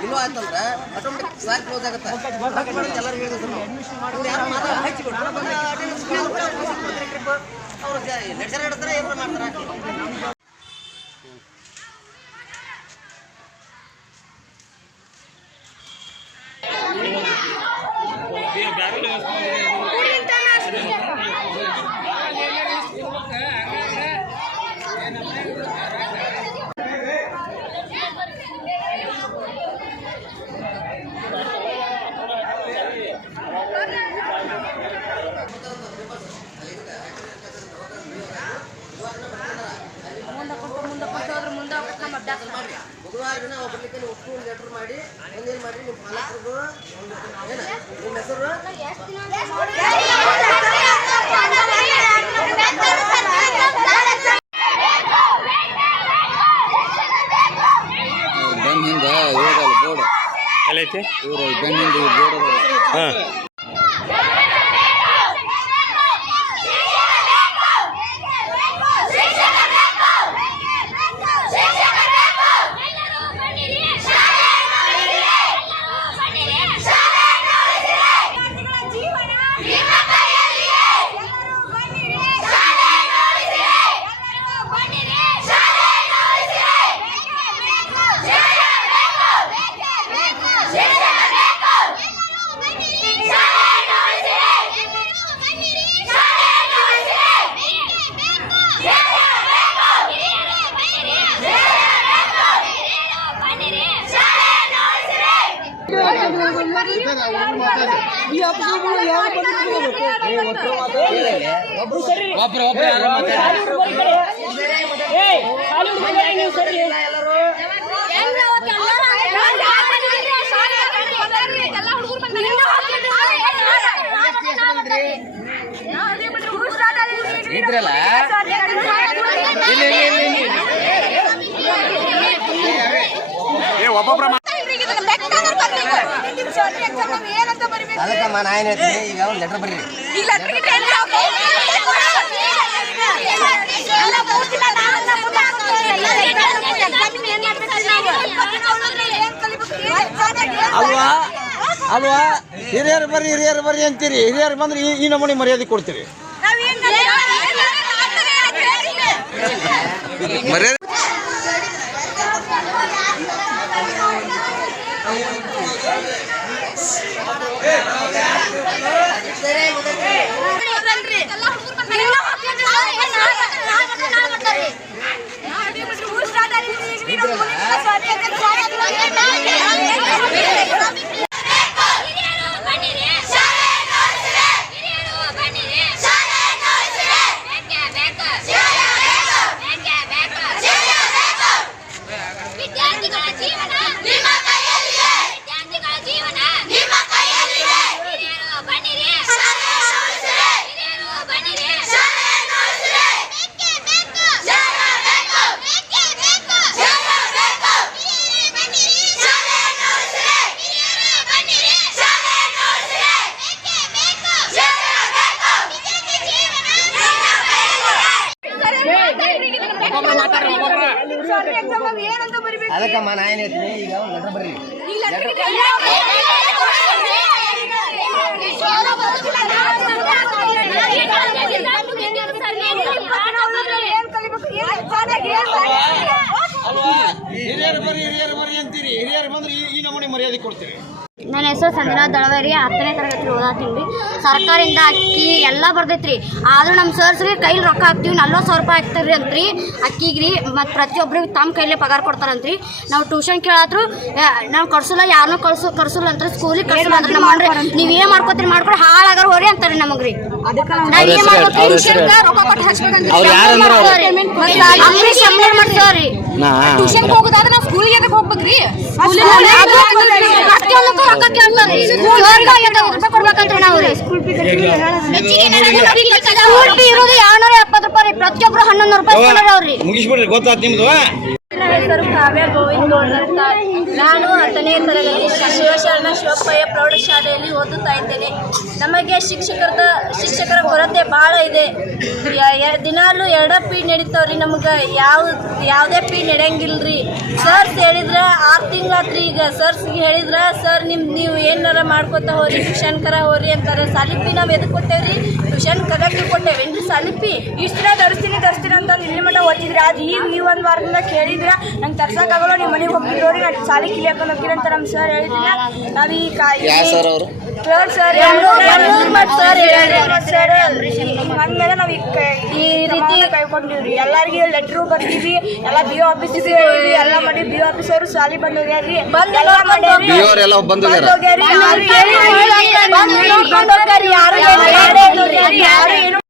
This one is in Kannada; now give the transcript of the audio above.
ಬಿಲೋ ಆಯ್ತಂದ್ರೆ ಆಟೋಮೆಟಿಕ್ ಸಾರಿ ಕ್ಲೋಸ್ ಆಗುತ್ತೆ. ಅವ್ರು ಲೆಕ್ಚರ್ ಹೇಳ್ತಾರೆ ಏನಾರ ಮಾಡ್ತಾರೆ. ಬುಧವಾರ ದಿನ ಒಬ್ಬರಿಗೆ ಒಟ್ಟು ಲೆಟರ್ ಮಾಡಿ ಒಂದೇನು ಮಾಡಿ ನಿಮ್ಮ ಪಾಲಕರಿಗೂ ನಿಮ್ಮ ಹೆಸರು ಬೆನ್ನಿಂದ ಇರೋದಲ್ಲ ಬೋರ್ಡ್ ಎಲ್ಲೈತಿ ಇವರು ಬೆನ್ನಿಂದ ಬೋರ್ಡ್ ಹಾಂ ಇದ್ರಲ್ಲ ಅದಕ್ಕಮ್ಮ ನಾ ಏನ್ ಹೇಳ್ತೀನಿ, ಈಗ ಒಂದು ಲೆಟರ್ ಬರೀರಿ. ಅಲ್ವಾ ಅಲ್ವಾ ಹಿರಿಯರು ಬರ್ರಿ ಅಂತೀರಿ. ಹಿರಿಯರು ಬಂದ್ರೆ ಈ ನಮೂನಿ ಮರ್ಯಾದೆ ಕೊಡ್ತೀರಿ. ಮರ್ಯಾದೆ ಅದಕ್ಕಮ್ಮ ನಾ ಏನ್ ಹೇಳ್ತೀನಿ, ಈಗ ಒಂದು ಲೆಟರ್ ಬರೀರಿ. ಹಿರಿಯರು ಬರ್ರಿ ಅಂತೀರಿ. ಹಿರಿಯರು ಬಂದ್ರೆ ಈ ನಮೂನಿ ಮರ್ಯಾದೆ ಕೊಡ್ತೀರಿ. ನನ್ನ ಹೆಸರು ಸಂಜನಾ ದಳವೇರಿ, 10ನೇ ತರಗತಿ ಓದಾತೀನಿ ರೀ. ಸರ್ಕಾರದಿಂದ ಅಕ್ಕಿ ಎಲ್ಲ ಬರ್ತೈತ್ರಿ. ಆದ್ರೂ ನಮ್ಮ ಸರ್ಸ್ರಿ ಕೈಲಿ ರೊಕ್ಕ ಹಾಕ್ತೀವಿ, 40,000 ರೂಪಾಯಿ ಹಾಕ್ತಾರ್ರಿ ಅಂತ್ರಿ ಅಕ್ಕಿಗೆ ರೀ. ಮತ್ತು ಪ್ರತಿಯೊಬ್ಬರಿಗೆ ತಮ್ಮ ಕೈಲೇ ಪಗಾರ ಕೊಡ್ತಾರಂತ್ರಿ. ನಾವು ಟ್ಯೂಷನ್ ಕೇಳಾದ್ರು ನಾವು ಕಳ್ಸಲ್ಲ, ಯಾರನ್ನೂ ಕಳ್ಸಲ್ಲ ಅಂತ ಸ್ಕೂಲಿಗೆ ಕಳ್ಸಲ್ಲ ಅಂದ್ರೆ ನಮ್ಮ ಮಾಡ್ರಿ ನೀವು ಏನು ಮಾಡ್ಕೋತೀರಿ ಮಾಡ್ಕೊಂಡು ಹಾಳಾಗಾರ ಹೋರಿ ಅಂತಾರೆ ನಮಗೆ ರೀ. ನಾವು ಏನು ಮಾಡ್ಕೋತೀವಿ ರೊಕ್ಕ ಕೊಟ್ಟು ಹಾಕ್ಸ್ಬೇಕಂತ ಮಾಡ್ತಾವ್ರಿ. ಟ್ಯೂಷನ್ಗೆ ಹೋಗೋದಾದ್ರೆ ನಾವು ಸ್ಕೂಲಿಗೆ ಅದಕ್ಕೆ ಹೋಗ್ಬೇಕ್ರಿ. ಕೊಡ್ಬೇಕಂತ ನಾವು ಸ್ಕೂಲ್ ಫೀಸ್ ಇರೋದು 270 ರೂಪಾಯಿ, ಪ್ರತಿಯೊಬ್ರು 1100 ರೂಪಾಯಿ ಅವ್ರಿ. ಮುಗಿಸ್ಬಿಡ್ರಿ, ಗೊತ್ತಾಯ್ತು ನಿಮ್ದು. ನನ್ನ ಹೆಸರು ಕಾವ್ಯ ಗೋವಿಂದ್ ಗೌಡ್ ಅಂತ. ನಾನು 10ನೇ ತರಗತಿ ಶಿವಶರಣ ಶಿವಪ್ಪಯ್ಯ ಪ್ರೌಢಶಾಲೆಯಲ್ಲಿ ಓದುತ್ತಾ ಇದ್ದೇನೆ. ನಮಗೆ ಶಿಕ್ಷಕರ ಕೊರತೆ ಭಾಳ ಇದೆ. ದಿನಾಲು 2 ಪಿ ನಡೀತಾವ್ರಿ. ನಮ್ಗೆ ಯಾವುದೇ ಪಿ ನಡೆಯಂಗಿಲ್ರಿ. ಸರ್ಸ್ ಹೇಳಿದ್ರೆ 6 ತಿಂಗಳಾತ್ರಿ. ಈಗ ಸರ್ಸ್ಗೆ ಹೇಳಿದ್ರೆ ಸರ್ ನೀವು ಏನಾರ ಮಾಡ್ಕೊತಾ ಹೋರಿ, ಟ್ಯೂಷನ್ಕರ ಹೋರಿ ಅಂತಾರೆ. ಸಾಲಿಪಿ ನಾವು ಎದಕ್ಕೆ ಕೊಟ್ಟೇವ್ರಿ? ಟ್ಯೂಷನ್ ಕಲಿಯಕ್ಕೆ ಕೊಟ್ಟೇವೇನ್ರಿ ಸಾಲಿಪಿ? ಇಷ್ಟು ದಿನ ತರಿಸ್ತೀನಿ ಅಂತ ಇಲ್ಲಿ ಮಟ್ಟ ಓದಿದ್ರಿ. ಅದು ಈಗ ಈ ಒಂದು ವಾರದಿಂದ ಕೇಳಿದ್ರೆ ನಂಗೆ ತರ್ಸೋಕ್ಕಾಗಲ್ಲ, ನಿಮ್ಮ ಮನೆಗೆ ಹೋಗ್ತಿರೋರಿ, ನಾನು ಸಾಲಿ ಕಿಲಿಯಾಕೊಂಡು ಹೋಗ್ತೀನಿ ಅಂತ ನಮ್ಮ ಸರ್ ಹೇಳಿದ್ದಿಲ್ಲ. ನಾವು ಈ ಸರ್ ಅಂದಮೇಲೆ ನಾವು ಈ ರೀತಿ ಕೈಕೊಂಡಿವ್ರಿ. ಎಲ್ಲರಿಗೂ ಲೆಟ್ರು ಬರ್ತೀವಿ, ಎಲ್ಲ ಬಿ ಒ ಆಫೀಸಿಗೆ ಹೇಳಿವಿ, ಎಲ್ಲ ಮಾಡಿ ಬಿ ಒ ಆಫೀಸ್ ಅವರು ಸಾಲಿ ಬಂದು ಹೋಗ್ಯಾರ್ರಿ. ಯಾರು